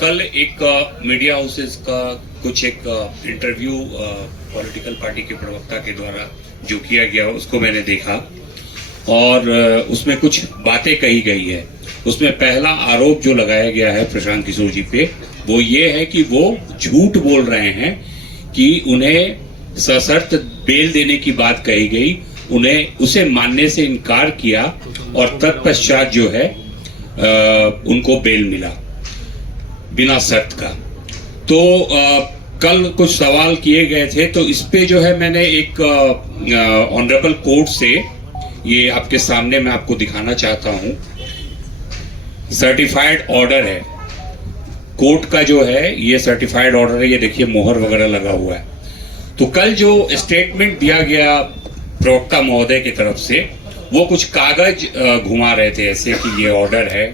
कल एक media houses का कुछ एक इंटरव्यू पॉलिटिकल पार्टी के प्रवक्ता के द्वारा जो किया गया उसको मैंने देखा और उसमें कुछ बातें कही गई है। उसमें पहला आरोप जो लगाया गया है प्रशांत किशोर जी पे वो ये है कि वो झूठ बोल रहे हैं कि उन्हें सशर्त बेल देने की बात कही गई, उन्हें उसे मानने से इनकार किया और तत्पश्चात जो है उनको बेल मिला बिना शर्त का। तो कल कुछ सवाल किए गए थे, तो इस पे जो है मैंने एक ऑनरेबल कोर्ट से ये आपके सामने मैं आपको दिखाना चाहता हूं। सर्टिफाइड ऑर्डर है कोर्ट का, जो है ये सर्टिफाइड ऑर्डर है, ये देखिए मोहर वगैरह लगा हुआ है। तो कल जो स्टेटमेंट दिया गया प्रवक्ता महोदय की तरफ से, वो कुछ कागज घुमा रहे थे ऐसे कि ये ऑर्डर है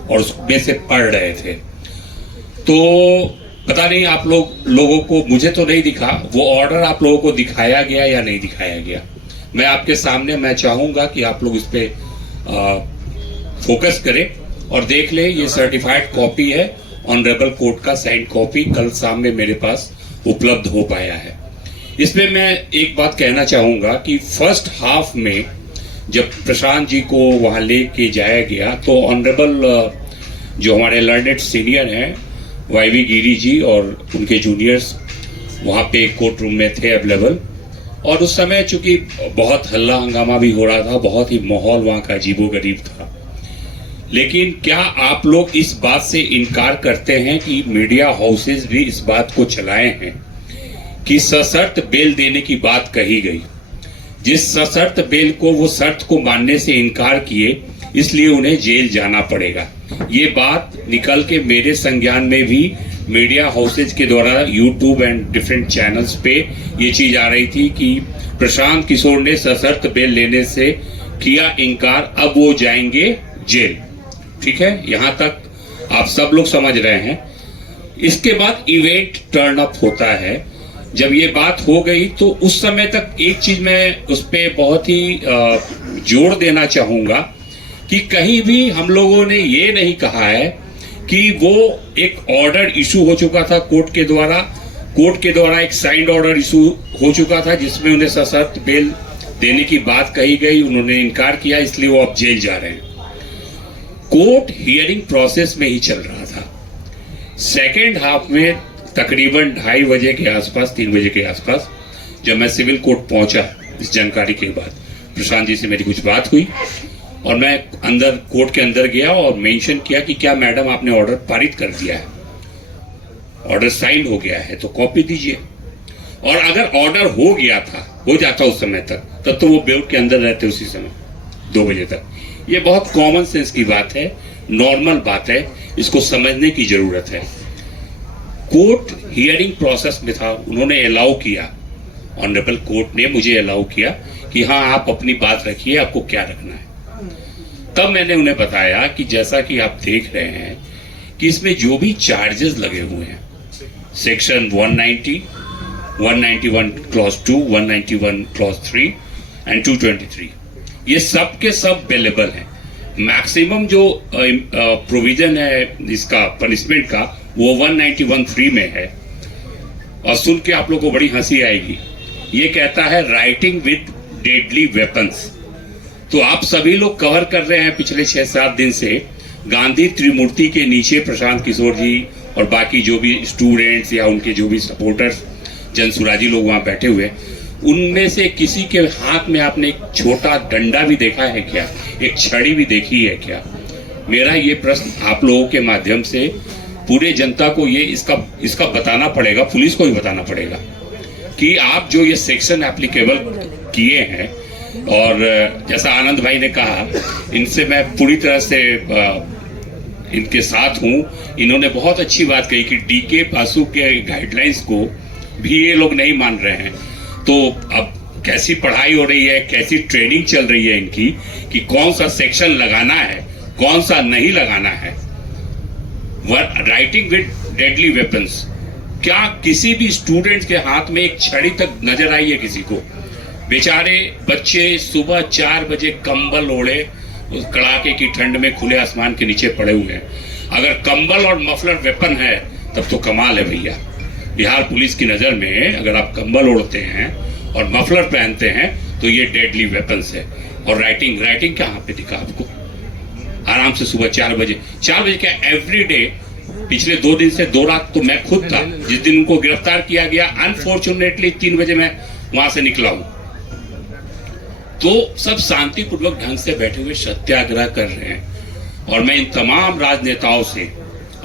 और उसमें से पढ़ रहे थे। तो पता नहीं आप लोगों को, मुझे तो नहीं दिखा वो ऑर्डर, आप लोगों को दिखाया गया या नहीं दिखाया गया। मैं आपके सामने मैं चाहूंगा कि आप लोग इस पे फोकस करें और देख लें। ये सर्टिफाइड कॉपी है, ऑनरेबल कोर्ट का साइन कॉपी कल सामने मेरे पास उपलब्ध हो पाया है। इसमें मैं एक बात कहना चाहूंगा कि फर्स्ट हाफ में जब प्रशांत जी को वहां लेके जाया गया तो ऑनरेबल जो हमारे लर्नेड सीनियर हैं वाईवी गिरी जी और उनके जूनियर्स वहां पे कोर्ट रूम में थे अवेलेबल, और उस समय चूंकि बहुत हल्ला हंगामा भी हो रहा था, बहुत ही माहौल वहां का अजीबोगरीब था। लेकिन क्या आप लोग इस बात से इनकार करते हैं कि मीडिया हाउसेस भी इस बात को चलाए हैं कि सशर्त बेल देने की बात कही गई, जिस सशर्त बेल को वो शर्त को मानने से इनकार किए, इसलिए उन्हें जेल जाना पड़ेगा। ये बात निकल के मेरे संज्ञान में भी मीडिया हाउसेज के द्वारा यूट्यूब एंड डिफरेंट चैनल्स पे ये चीज आ रही थी कि प्रशांत किशोर ने सशर्त बेल लेने से किया इनकार, अब वो जाएंगे जेल। ठीक है, यहां तक आप सब लोग समझ रहे हैं। इसके बाद इवेंट टर्न अप होता है। जब ये बात हो गई तो उस समय तक एक चीज मैं उस पर बहुत ही जोर देना चाहूंगा कि कहीं भी हम लोगों ने ये नहीं कहा है कि वो एक ऑर्डर इशू हो चुका था कोर्ट के द्वारा एक साइंड ऑर्डर इशू हो चुका था जिसमें उन्हें सशर्त बेल देने की बात कही गई, उन्होंने इनकार किया, इसलिए वो अब जेल जा रहे हैं। कोर्ट हियरिंग प्रोसेस में ही चल रहा था। सेकेंड हाफ में तकरीबन 2:30 बजे के आसपास, 3 बजे के आसपास जब मैं सिविल कोर्ट पहुंचा, इस जानकारी के बाद प्रशांत जी से मेरी कुछ बात हुई और मैं अंदर कोर्ट के अंदर गया और मेंशन किया कि क्या मैडम आपने ऑर्डर पारित कर दिया है, ऑर्डर साइन हो गया है तो कॉपी दीजिए। और अगर ऑर्डर हो जाता उस समय तक, तब तो वो बेउट के अंदर रहते उसी समय 2 बजे तक। ये बहुत कॉमन सेंस की बात है, नॉर्मल बात है, इसको समझने की जरूरत है। कोर्ट हियरिंग प्रोसेस में था, उन्होंने अलाउ किया, ऑनरेबल कोर्ट ने मुझे अलाउ किया कि हाँ आप अपनी बात रखिए, आपको क्या रखना है। तब मैंने उन्हें बताया कि जैसा कि आप देख रहे हैं कि इसमें जो भी चार्जेस लगे हुए हैं, सेक्शन 190, 191 क्लॉज 2, 191 क्लॉज 3 एंड 223, ये सब के सब बेलेबल हैं। मैक्सिमम जो प्रोविजन है इसका पनिशमेंट का वो 191(3) में है। और सुन के आप लोगों को बड़ी हंसी आएगी, ये कहता है राइटिंग विद डेडली वेपन्स। तो आप सभी लोग कवर कर रहे हैं पिछले 6-7 दिन से गांधी त्रिमूर्ति के नीचे प्रशांत किशोर जी और बाकी जो भी स्टूडेंट्स या उनके जो भी सपोर्टर्स जनसुराजी लोग वहां बैठे हुए, उनमें से किसी के हाथ में आपने एक छोटा डंडा भी देखा है क्या, एक छड़ी भी देखी है क्या? मेरा ये प्रश्न आप लोगों के माध्यम से पूरे जनता को ये इसका बताना पड़ेगा, पुलिस को भी बताना पड़ेगा कि आप जो ये सेक्शन एप्लीकेबल किए हैं, और जैसा आनंद भाई ने कहा, इनसे मैं पूरी तरह से इनके साथ हूं। इन्होंने बहुत अच्छी बात कही कि डीके पासु के गाइडलाइंस को भी ये लोग नहीं मान रहे हैं। तो अब कैसी पढ़ाई हो रही है, कैसी ट्रेनिंग चल रही है इनकी कि कौन सा सेक्शन लगाना है, कौन सा नहीं लगाना है। राइटिंग विद डेडली वेपन्स, क्या किसी भी स्टूडेंट के हाथ में एक छड़ी तक नजर आई है किसी को? बेचारे बच्चे सुबह 4 बजे कंबल ओढ़े उस कड़ाके की ठंड में खुले आसमान के नीचे पड़े हुए हैं। अगर कंबल और मफलर वेपन है तब तो कमाल है भैया। बिहार पुलिस की नजर में अगर आप कंबल ओढ़ते हैं और मफलर पहनते हैं तो ये डेडली वेपन्स है। और राइटिंग कहाँ पे दिखा आपको? आराम से सुबह 4 बजे क्या एवरी डे पिछले 2 दिन से 2 रात तो मैं खुद था जिस दिन उनको गिरफ्तार किया गया। अनफॉर्चुनेटली 3 बजे मैं वहां से निकला हूं। तो सब शांतिपूर्वक ढंग से बैठे हुए सत्याग्रह कर रहे हैं। और मैं इन तमाम राजनेताओं से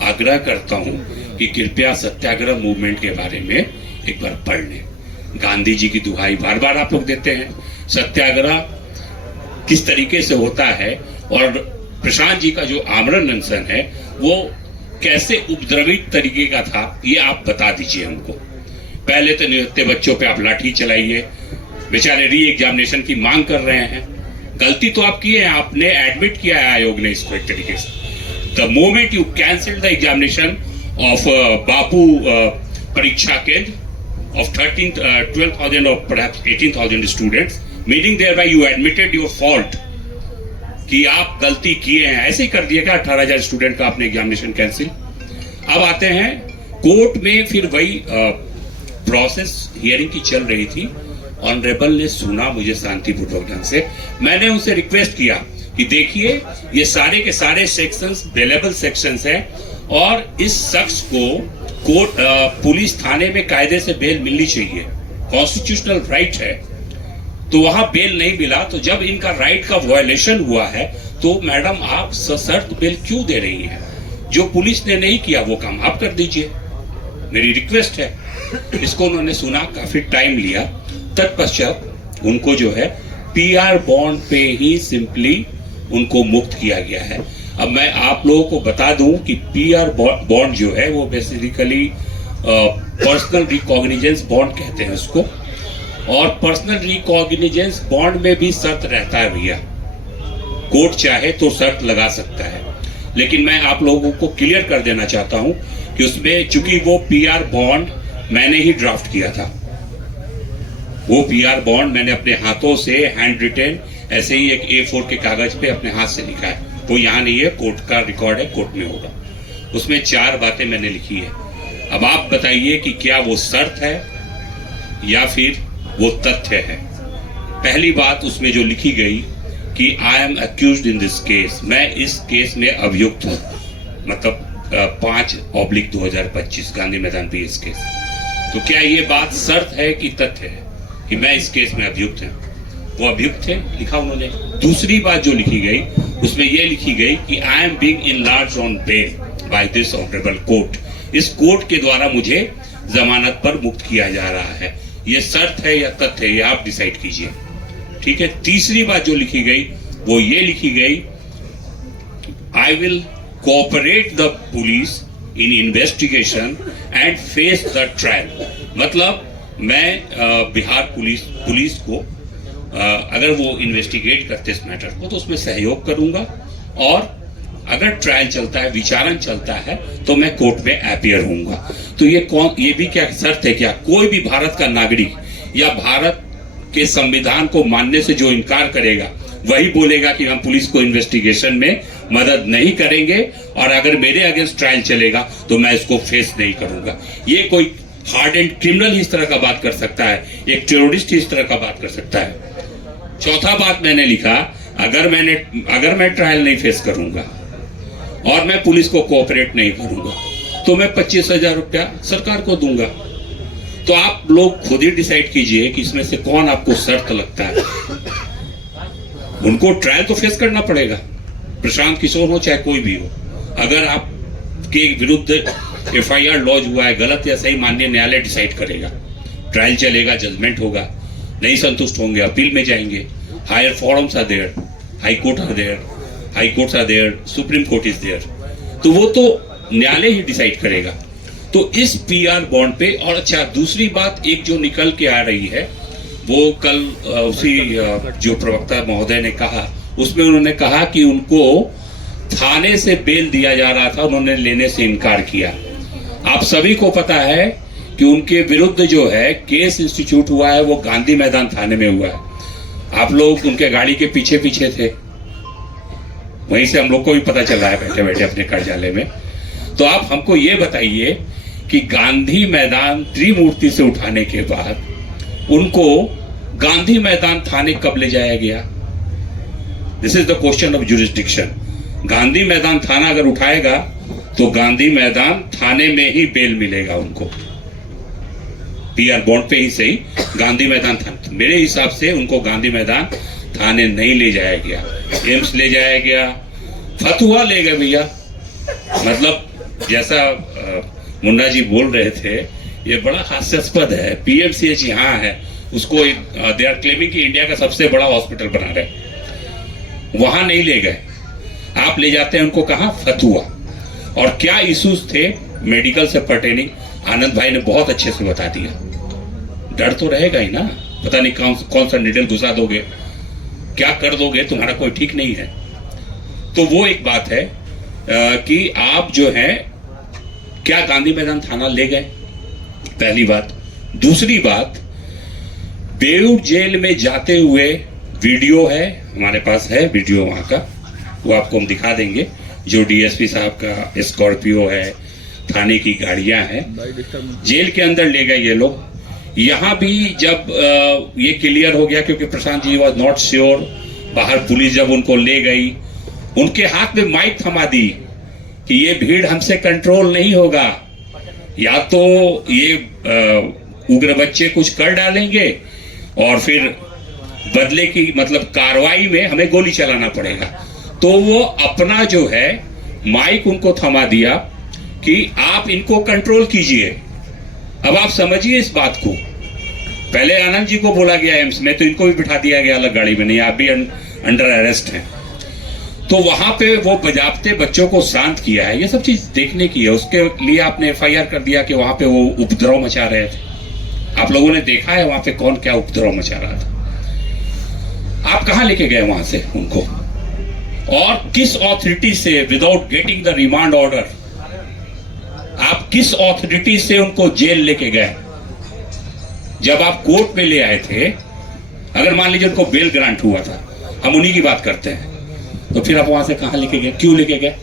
आग्रह करता हूं कि कृपया सत्याग्रह मूवमेंट के बारे में एक बार पढ़ लें। गांधी जी की दुहाई बार बार आप लोग देते हैं। सत्याग्रह किस तरीके से होता है और प्रशांत जी का जो आमरण अनशन है वो कैसे उपद्रवित तरीके का था, ये आप बता दीजिए हमको। पहले तो निहत्थे बच्चों पे आप लाठी चलाइए, बेचारे री एग्जामिनेशन की मांग कर रहे हैं। गलती तो आप किए हैं, आपने एडमिट किया है आयोग ने इसको एक तरीके से। The moment you cancelled the examination of Bapu परीक्षा केंद्र of 12,000 or perhaps 18,000 students, meaning thereby you admitted your fault कि आप गलती किए हैं। ऐसे ही कर दिया क्या 18,000 स्टूडेंट का आपने एग्जामिनेशन कैंसिल। अब आते हैं कोर्ट में, फिर वही प्रोसेस हियरिंग की चल रही थी। ऑनरेबल ने सुना मुझे शांतिपूर्वक ढंग से। मैंने उनसे रिक्वेस्ट किया कि देखिए ये सारे के सारे सेक्शंस बेलेबल सेक्शंस हैं और इस शख्स को कोर्ट पुलिस थाने में कायदे से बेल मिलनी चाहिए, कॉन्स्टिट्यूशनल राइट है। तो वहां बेल नहीं मिला। तो जब इनका राइट का वायलेशन हुआ है तो मैडम आप सशर्त बेल क्यों दे रही हैं? जो पुलिस ने नहीं किया वो काम आप कर दीजिए, मेरी रिक्वेस्ट है। इसको उन्होंने सुना, काफी टाइम लिया। तत्पश्चात उनको जो है पीआर बॉन्ड पे ही सिंपली उनको मुक्त किया गया है। अब मैं आप लोगों को बता दूं कि पीआर बॉन्ड जो है वो बेसिकली पर्सनल रिकॉग्निजेंस बॉन्ड कहते हैं उसको। और पर्सनल रिकॉग्निजेंस बॉन्ड में भी शर्त रहता है भैया, कोर्ट चाहे तो शर्त लगा सकता है। लेकिन मैं आप लोगों को क्लियर कर देना चाहता हूं कि उसमें चूंकि वो पीआर बॉन्ड मैंने ही ड्राफ्ट किया था, वो पीआर बॉन्ड मैंने अपने हाथों से हैंड रिटेन ऐसे ही एक A4 के कागज पे अपने हाथ से लिखा है। वो यहाँ नहीं है, कोर्ट का रिकॉर्ड है, कोर्ट में होगा। उसमें 4 बातें मैंने लिखी है। अब आप बताइए कि क्या वो शर्त है या फिर वो तथ्य है। पहली बात उसमें जो लिखी गई कि I M accused in this case, मैं इस केस में अभियुक्त हूं, मतलब 5/2025 गांधी मैदान पीएस केस। तो क्या ये बात शर्त है कि तथ्य है कि मैं इस केस में अभियुक्त हूं? वो अभियुक्त थे, लिखा उन्होंने। दूसरी बात जो लिखी गई उसमें ये लिखी गई कि I am being enlarged on bail by this honourable court. इस कोर्ट के द्वारा मुझे जमानत पर मुक्त किया जा रहा है। ये शर्त है या तथ्य है, ये आप डिसाइड कीजिए, ठीक है। तीसरी बात जो लिखी गई वो ये लिखी गई, I will cooperate the police in investigation and face the trial. मतलब मैं बिहार पुलिस को अगर वो इन्वेस्टिगेट करते इस मैटर को तो उसमें सहयोग करूंगा, और अगर ट्रायल चलता है, विचारण चलता है, तो मैं कोर्ट में अपीयर होऊंगा। तो ये भी क्या शर्त है? क्या कोई भी भारत का नागरिक या भारत के संविधान को मानने से जो इनकार करेगा वही बोलेगा कि हम पुलिस को इन्वेस्टिगेशन में मदद नहीं करेंगे, और अगर मेरे अगेंस्ट ट्रायल चलेगा तो मैं इसको फेस नहीं करूंगा। ये कोई हार्ड एंड क्रिमिनल ही इस तरह का बात कर सकता है, एक टेररिस्ट ही इस तरह का बात कर सकता है। चौथा बात मैंने लिखा, अगर मैं ट्रायल नहीं फेस करूंगा और मैं पुलिस को कोऑपरेट नहीं करूंगा तो मैं 25,000 रुपया सरकार को दूंगा। तो आप लोग खुद ही डिसाइड कीजिए कि इसमें से कौन आपको शर्त लगता है। उनको ट्रायल तो फेस करना पड़ेगा, प्रशांत किशोर हो चाहे कोई भी हो। अगर आपके विरुद्ध FIR लॉन्च हुआ है, गलत या सही माननीय न्यायालय डिसाइड करेगा, ट्रायल चलेगा, जजमेंट होगा, नहीं संतुष्ट होंगे अपील में जाएंगे। Higher forums are there, high court are there, high courts are there, supreme court is there. तो वो तो न्यायालय ही डिसाइड करेगा। तो इस पीआर बॉन्ड पे, और अच्छा दूसरी बात एक जो निकल के आ रही है वो कल उसी जो प्रवक्ता महोदय ने कहा, उसमें उन्होंने कहा कि उनको थाने से बेल दिया जा रहा था, उन्होंने लेने से इनकार किया। आप सभी को पता है कि उनके विरुद्ध जो है केस इंस्टीट्यूट हुआ है वो गांधी मैदान थाने में हुआ है। आप लोग उनके गाड़ी के पीछे पीछे थे, वहीं से हम लोग को भी पता चल रहा है बैठे बैठे अपने कार्यालय में। तो आप हमको ये बताइए कि गांधी मैदान त्रिमूर्ति से उठाने के बाद उनको गांधी मैदान थाने कब ले जाया गया? This is the question of jurisdiction. Gandhi मैदान थाना अगर उठाएगा तो गांधी मैदान थाने में ही बेल मिलेगा उनको, पीआर बॉन्ड पे ही सही, गांधी मैदान थाना। मेरे हिसाब से उनको गांधी मैदान थाने नहीं ले जाया गया, एम्स ले जाया गया, फतुहा ले गए भैया। मतलब जैसा मुन्ना जी बोल रहे थे, ये बड़ा हास्यास्पद है। पीएमसीएच यहाँ है, उसको दे आर क्लेमिंग कि इंडिया का सबसे बड़ा हॉस्पिटल बना रहे, वहां नहीं ले गए। आप ले जाते हैं उनको कहां? फतुहा। और क्या इश्यूज थे मेडिकल से पर्टेनिंग, आनंद भाई ने बहुत अच्छे से बता दिया। डर तो रहेगा ही ना, पता नहीं कौन सा निडल घुसा दोगे, क्या कर दोगे, तुम्हारा कोई ठीक नहीं है। तो वो एक बात है कि आप जो है क्या गांधी मैदान थाना ले गए, पहली बात। दूसरी बात, बेऊर जेल में जाते हुए वीडियो है, हमारे पास है वीडियो वहां का, वो आपको हम दिखा देंगे। जो डीएसपी साहब का स्कॉर्पियो है, थाने की गाड़ियां हैं, जेल के अंदर ले गए ये लोग। यहां भी जब ये क्लियर हो गया, क्योंकि Prashant ji was not sure, बाहर पुलिस जब उनको ले गई, उनके हाथ में माइक थमा दी कि ये भीड़ हमसे कंट्रोल नहीं होगा, या तो ये उग्र बच्चे कुछ कर डालेंगे और फिर बदले की मतलब कार्रवाई में हमें गोली चलाना पड़ेगा। तो वो अपना जो है माइक उनको थमा दिया कि आप इनको कंट्रोल कीजिए। अब आप समझिए इस बात को। पहले आनंद जी को बोला गया एम्स में, तो इनको भी बिठा दिया गया अलग गाड़ी में, नहीं आप भी अंडर अरेस्ट हैं। तो वहां पे वो बजाबते बच्चों को शांत किया है, ये सब चीज देखने की है। उसके लिए आपने एफआईआर कर दिया कि वहां पे वो उपद्रव मचा रहे थे। आप लोगों ने देखा है वहां पे कौन क्या उपद्रव मचा रहा था। आप कहां लेके गए वहां से उनको, और किस ऑथोरिटी से, without getting the remand order, आप किस ऑथोरिटी से उनको जेल लेके गए? जब आप कोर्ट में ले आए थे, अगर मान लीजिए उनको बेल ग्रांट हुआ था, हम उन्हीं की बात करते हैं, तो फिर आप वहां से कहां लेके गए, क्यों लेके गए?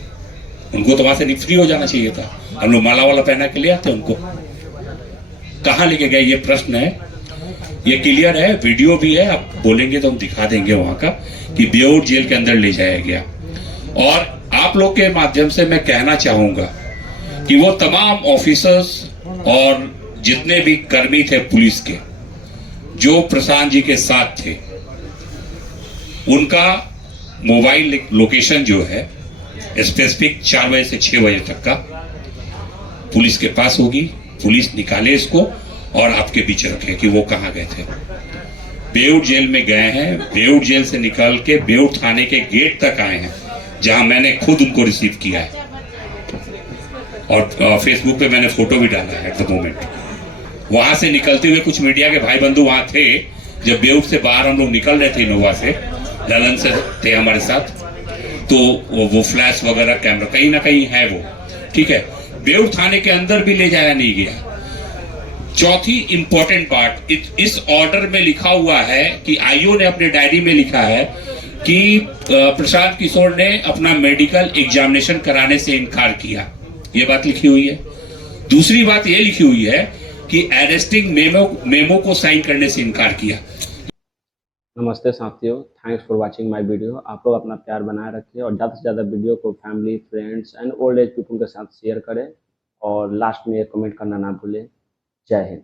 उनको तो वहां से फ्री हो जाना चाहिए था। हम लोग माला वाला पहना के ले आते उनको, कहां लेके गए, ये प्रश्न है। ये क्लियर है, वीडियो भी है, आप बोलेंगे तो हम दिखा देंगे वहां का कि बेऊर जेल के अंदर ले जाया गया। और आप लोग के माध्यम से मैं कहना चाहूंगा कि वो तमाम ऑफिसर्स और जितने भी कर्मी थे पुलिस के जो प्रशांत जी के साथ थे, उनका मोबाइल लोकेशन जो है स्पेसिफिक 4 बजे से 6 बजे तक का पुलिस के पास होगी। पुलिस निकाले इसको और आपके बीच रखे कि वो कहां गए थे। बेऊर जेल में गए हैं, बेऊर जेल से निकल के बेऊर थाने के गेट तक आए हैं, जहां मैंने खुद उनको रिसीव किया है और फेसबुक पे मैंने फोटो भी डाला है एट द मोमेंट। वहां से निकलते हुए कुछ मीडिया के भाई बंधु वहां थे, जब बेऊर से बाहर हम लोग निकल रहे थे इनोवा से, ललन से थे हमारे साथ, तो वो फ्लैश वगैरह कैमरा कहीं ना कहीं है वो, ठीक है। बेऊर थाने के अंदर भी ले जाया नहीं गया। चौथी इंपॉर्टेंट पार्ट, इस ऑर्डर में लिखा हुआ है कि आईओ ने अपने डायरी में लिखा है कि प्रशांत किशोर ने अपना मेडिकल एग्जामिनेशन कराने से इनकार किया, ये बात लिखी हुई है। दूसरी बात ये लिखी हुई है कि अरेस्टिंग मेमो को साइन करने से इनकार किया। नमस्ते साथियों, thanks for watching my video. आप लोग अपना प्यार बनाए रखिए और ज़्यादा से ज़्यादा वीडियो को family, friends and old age people के साथ शेयर करें, और लास्ट में एक कमेंट करना ना भूलें। जय हिंद।